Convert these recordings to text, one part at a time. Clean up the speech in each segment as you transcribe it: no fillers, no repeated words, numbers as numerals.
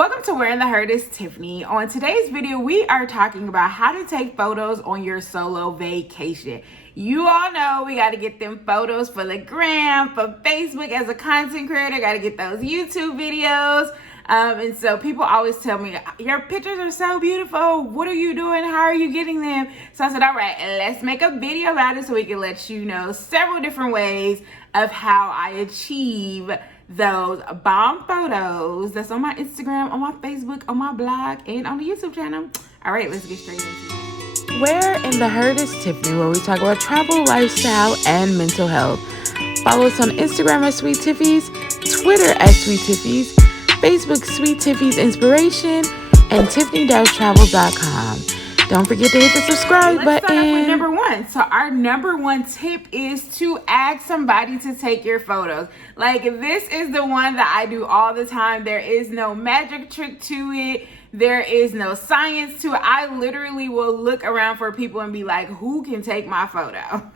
Welcome to Where in the Herd is Tiffany. On today's video, we are talking about how to take photos on your solo vacation. You all know we got to get them photos for the gram, for Facebook as a content creator, got to get those YouTube videos. And so people always tell me, your pictures are so beautiful. What are you doing? How are you getting them? So I said, all right, let's make a video about it so we can let you know several different ways of how I achieve those bomb photos that's on my Instagram, on my Facebook, on my blog, and on the YouTube channel. All right, let's get straight into it. Where in the Herd is Tiffany, where we talk about travel, lifestyle, and mental health. Follow us on Instagram at Sweet Tiffies, Twitter at Sweet Tiffies, Facebook Sweet Tiffies Inspiration, and Tiffany-Travel.com. Don't forget to hit the subscribe button. Let's start off with number one. So our number one tip is to ask somebody to take your photos. Like, this is the one that I do all the time. There is no magic trick to it. There is no science to it. I literally will look around for people and be like, who can take my photo?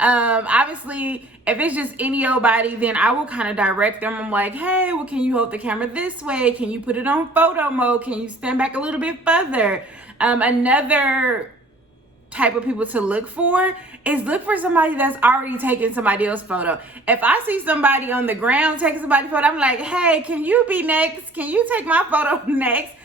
Obviously, if it's just any old body, then I will kind of direct them. I'm like, hey, well, can you hold the camera this way? Can you put it on photo mode? Can you stand back a little bit further? Another type of people to look for is look for somebody that's already taken somebody else's photo. If I see somebody on the ground taking somebody's photo, I'm like, hey, can you be next? Can you take my photo next?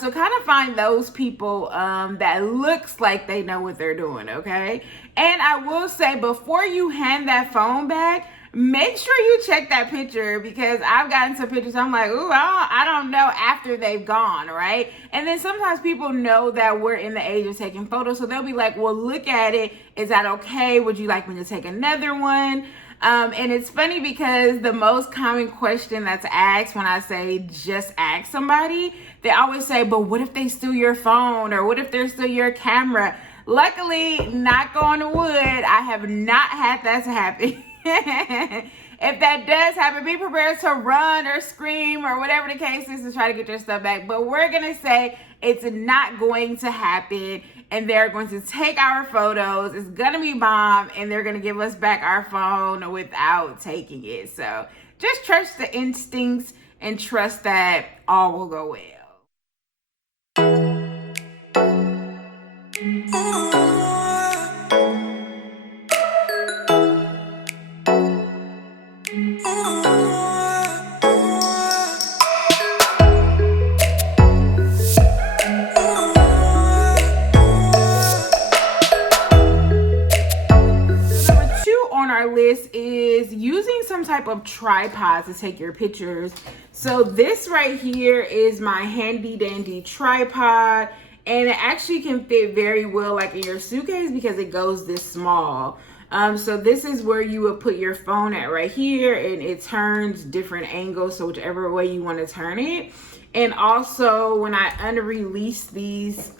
So kind of find those people that looks like they know what they're doing, okay? And I will say, before you hand that phone back, make sure you check that picture, because I've gotten some pictures I'm like, ooh, I don't know, after they've gone, right? And then sometimes people know that we're in the age of taking photos, so they'll be like, well, look at it. Is that okay? Would you like me to take another one? And it's funny because the most common question that's asked when I say just ask somebody, they always say, but what if they steal your phone, or what if they steal your camera? Luckily, knock on wood, I have not had that to happen. If that does happen, be prepared to run or scream or whatever the case is to try to get your stuff back. But we're going to say it's not going to happen, and they're going to take our photos. It's going to be bomb, and they're going to give us back our phone without taking it. So just trust the instincts and trust that all will go well. List is using some type of tripod to take your pictures. So this right here is my handy dandy tripod, and it actually can fit very well like in your suitcase because it goes this small. So this is where you would put your phone at right here, and it turns different angles, so whichever way you want to turn it. And also when I unrelease these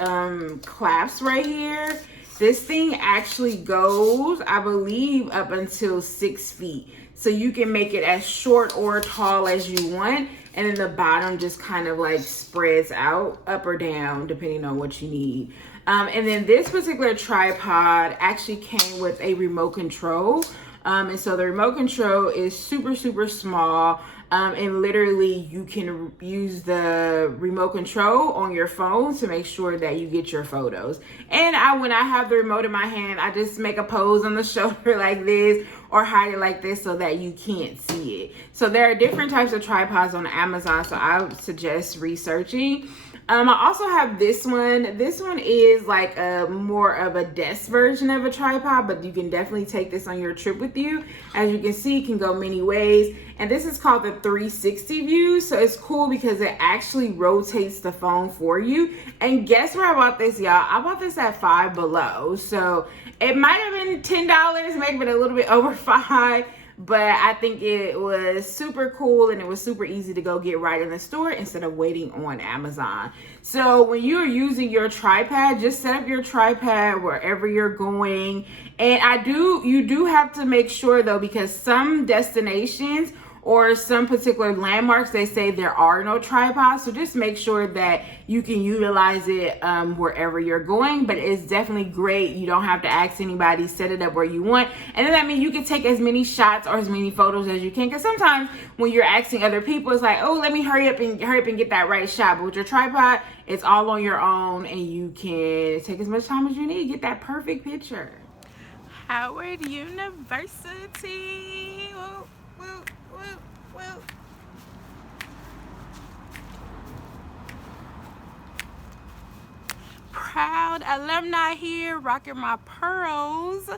clasps right here, this thing actually goes, I believe, up until 6 feet. So you can make it as short or tall as you want. And then the bottom just kind of like spreads out up or down, depending on what you need. And then this particular tripod actually came with a remote control. And so the remote control is super, super small. And literally you can use the remote control on your phone to make sure that you get your photos. And when I have the remote in my hand, I just make a pose on the shoulder like this, or hide it like this so that you can't see it. So there are different types of tripods on Amazon, so I would suggest researching. I also have this one. This one is like a more of a desk version of a tripod, but you can definitely take this on your trip with you. As you can see, it can go many ways. And this is called the 360 view. So it's cool because it actually rotates the phone for you. And guess where I bought this, y'all? I bought this at Five Below. So it might have been $10, maybe a little bit over $5. But I think it was super cool, and it was super easy to go get right in the store instead of waiting on Amazon. So when you're using your tripod, just set up your tripod wherever you're going. And you do have to make sure though, because some destinations or some particular landmarks, they say there are no tripods. So just make sure that you can utilize it wherever you're going. But it's definitely great. You don't have to ask anybody, set it up where you want. And then that means you can take as many shots or as many photos as you can. Because sometimes when you're asking other people, it's like, oh, let me hurry up and get that right shot. But with your tripod, it's all on your own, and you can take as much time as you need to get that perfect picture. Howard University. Woo, woo, woo, woo. Proud alumni here, rocking my pearls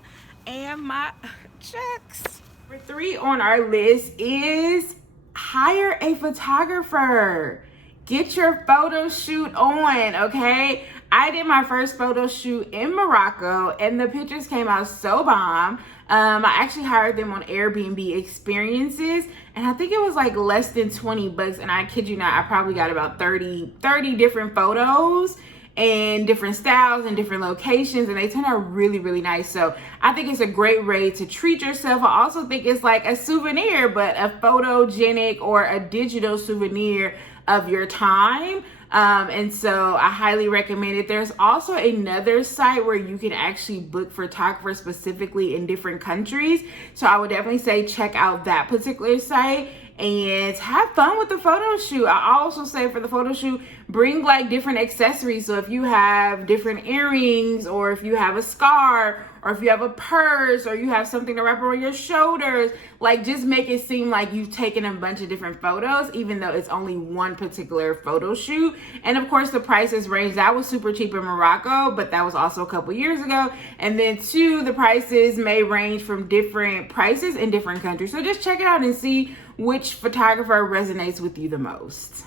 and my checks. Number 3 on our list is hire a photographer. Get your photo shoot on, okay? I did my first photo shoot in Morocco, and the pictures came out so bomb. I actually hired them on Airbnb Experiences, and I think it was like less than 20 bucks, and I kid you not, I probably got about 30 different photos and different styles and different locations, and they turned out really, really nice. So I think it's a great way to treat yourself. I also think it's like a souvenir, but a photogenic or a digital souvenir of your time. And so I highly recommend it. There's also another site where you can actually book photographers specifically in different countries. So I would definitely say check out that particular site and have fun with the photo shoot. I also say for the photo shoot, bring like different accessories. So if you have different earrings, or if you have a scarf, or if you have a purse, or you have something to wrap around your shoulders, like just make it seem like you've taken a bunch of different photos, even though it's only one particular photo shoot. And of course the prices range. That was super cheap in Morocco, but that was also a couple years ago. And then 2, the prices may range from different prices in different countries. So just check it out and see which photographer resonates with you the most.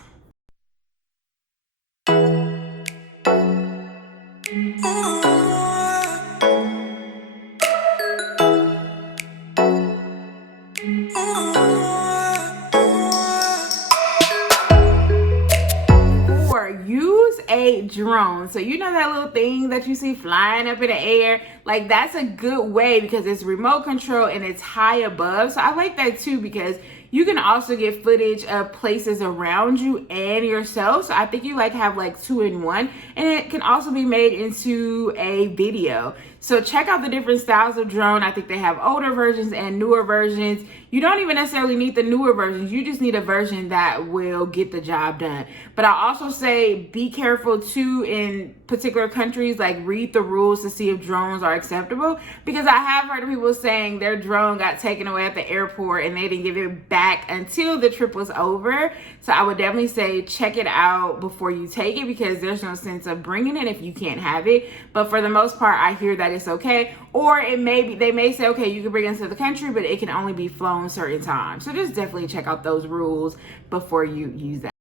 Use a drone. So you know that little thing that you see flying up in the air? Like that's a good way because it's remote control and it's high above. So I like that too, because you can also get footage of places around you and yourself. So I think you have 2 in 1, and it can also be made into a video. So check out the different styles of drone. I think they have older versions and newer versions. You don't even necessarily need the newer versions. You just need a version that will get the job done. But I also say be careful too in particular countries, read the rules to see if drones are acceptable, because I have heard of people saying their drone got taken away at the airport and they didn't give it back until the trip was over. So I would definitely say check it out before you take it, because there's no sense of bringing it if you can't have it. But for the most part, I hear that it's okay. Or it may be, they may say, okay, you can bring it into the country, but it can only be flown certain times. So just definitely check out those rules before you use that.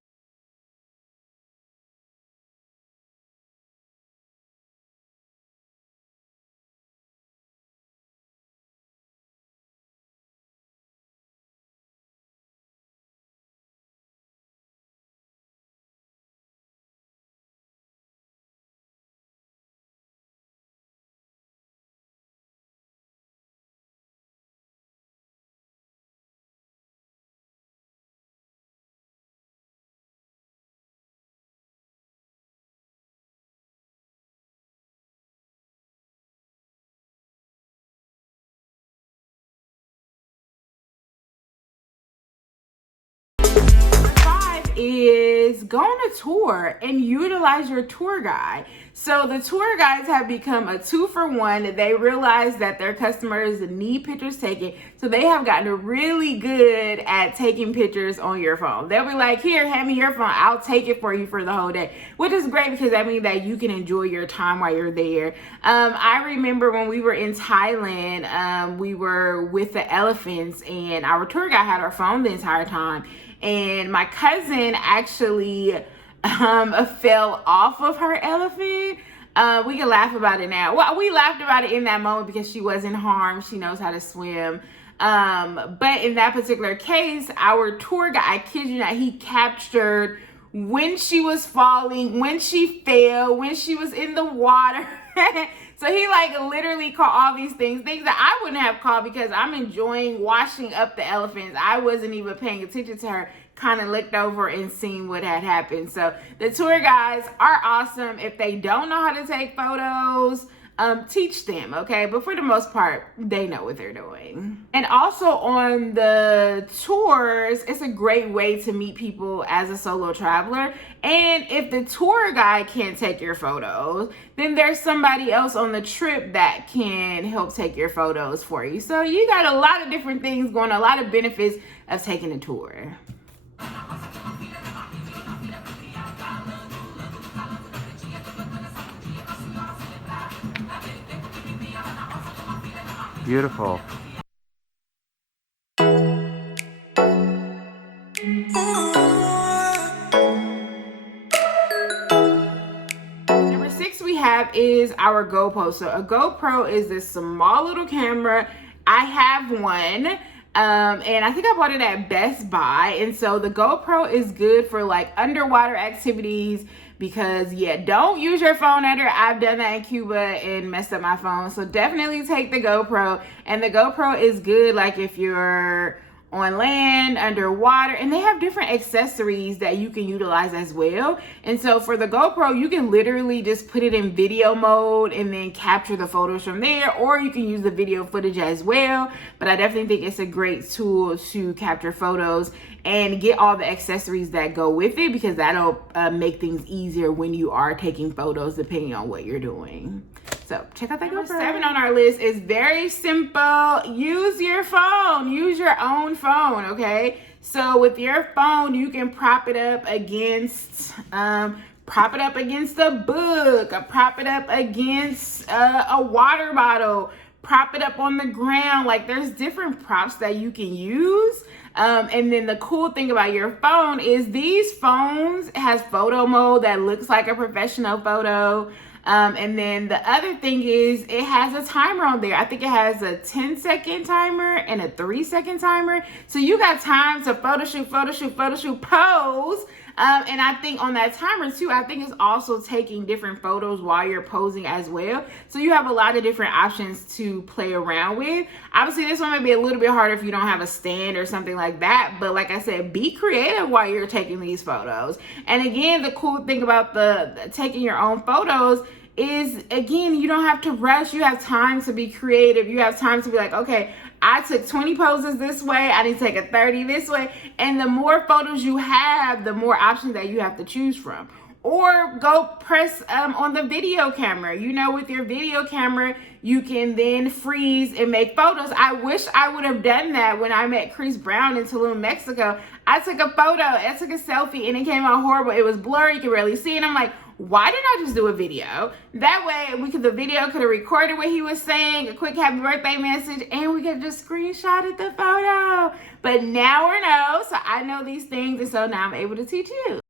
Is go on a tour and utilize your tour guide. So the tour guides have become a 2-for-1. They realize that their customers need pictures taken, so they have gotten really good at taking pictures on your phone. They'll be like, here, hand me your phone, I'll take it for you for the whole day, which is great because that means that you can enjoy your time while you're there. I remember when we were in Thailand, we were with the elephants, and our tour guide had our phone the entire time. And my cousin actually fell off of her elephant. We can laugh about it now. Well, we laughed about it in that moment because she wasn't harmed. She knows how to swim. But in that particular case, our tour guide, I kid you not, he captured when she was falling, when she fell, when she was in the water. So he like literally caught all these things that I wouldn't have caught because I'm enjoying washing up the elephants. I wasn't even paying attention to her, kind of looked over and seen what had happened. So the tour guides are awesome. If they don't know how to take photos, teach them, okay? But for the most part, they know what they're doing. And also on the tours, it's a great way to meet people as a solo traveler. And if the tour guide can't take your photos, then there's somebody else on the trip that can help take your photos for you. So you got a lot of different things going, a lot of benefits of taking a tour. Beautiful. Number 6 we have is our GoPro. So a GoPro is this small little camera. I have one. And I think I bought it at Best Buy. And so the GoPro is good for like underwater activities because don't use your phone under. I've done that in Cuba and messed up my phone. So definitely take the GoPro. And the GoPro is good like if you're on land, underwater, and they have different accessories that you can utilize as well. And so for the GoPro, you can literally just put it in video mode and then capture the photos from there, or you can use the video footage as well. But I definitely think it's a great tool to capture photos and get all the accessories that go with it, because that'll make things easier when you are taking photos depending on what you're doing. So check out that GoPro. 7 on our list is very simple. Use your phone. Use your own phone, okay? So with your phone, you can prop it up against a book, prop it up against a water bottle, prop it up on the ground. Like there's different props that you can use. And then the cool thing about your phone is these phones has photo mode that looks like a professional photo. And then the other thing is it has a timer on there. I think it has a 10-second timer and a 3-second timer. So you got time to photo shoot, pose. And I think on that timer too, I think it's also taking different photos while you're posing as well. So you have a lot of different options to play around with. Obviously this one might be a little bit harder if you don't have a stand or something like that. But like I said, be creative while you're taking these photos. And again, the cool thing about the taking your own photos is, again, you don't have to rush. You have time to be creative. You have time to be like, okay, I took 20 poses this way. I need to take a 30 this way. And the more photos you have, the more options that you have to choose from. Or go press on the video camera. You know, with your video camera, you can then freeze and make photos. I wish I would have done that when I met Chris Brown in Tulum, Mexico. I took a photo, I took a selfie, and it came out horrible. It was blurry, you could barely see it. I'm like, why didn't I just do a video? That way, the video could have recorded what he was saying, a quick happy birthday message, and we could just screenshotted the photo. But now we know, so I know these things, and so now I'm able to teach you.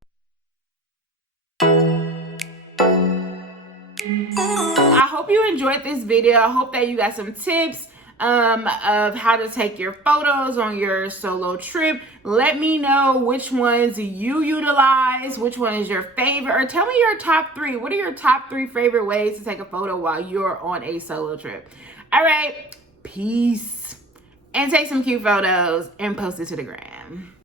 I hope you enjoyed this video. I hope that you got some tips of how to take your photos on your solo trip. Let me know which ones you utilize, which one is your favorite, or tell me your top 3. What are your top 3 favorite ways to take a photo while you're on a solo trip? All right, peace. And take some cute photos and post it to the gram.